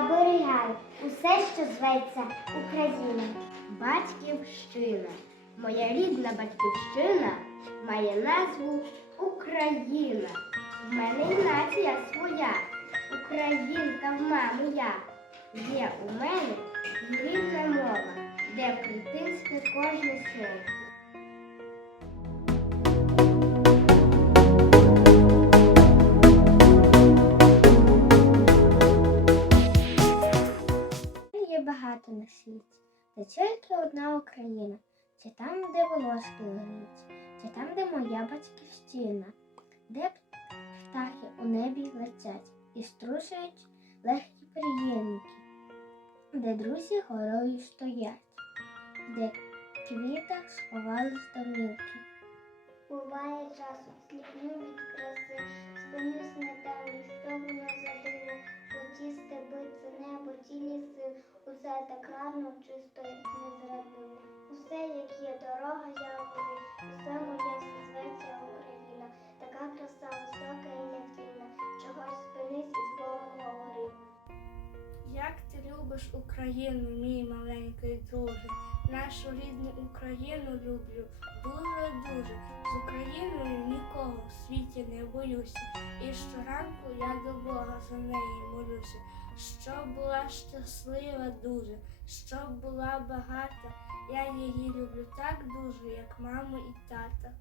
оберігай усе, що зветься Україна. Батьківщина. Моя рідна батьківщина має назву Україна. В мене й нація своя. Українка в мами я. Є у мене рідна мова, де критинське кожне слово. Багато на світі, та тільки одна Україна, чи там, де волошки горить, чи там, де моя батьківщина, де птахи у небі летять і струшують легкі приємники, де друзі горою стоять, де в квітах сховались домівки. Буває часом сліпну від краси, ти любиш Україну, мій маленький друже, нашу рідну Україну люблю дуже-дуже. З Україною нікого в світі не боюся. І щоранку я до Бога за неї молюся, щоб була щаслива дуже, щоб була багата. Я її люблю так дуже, як маму і тата.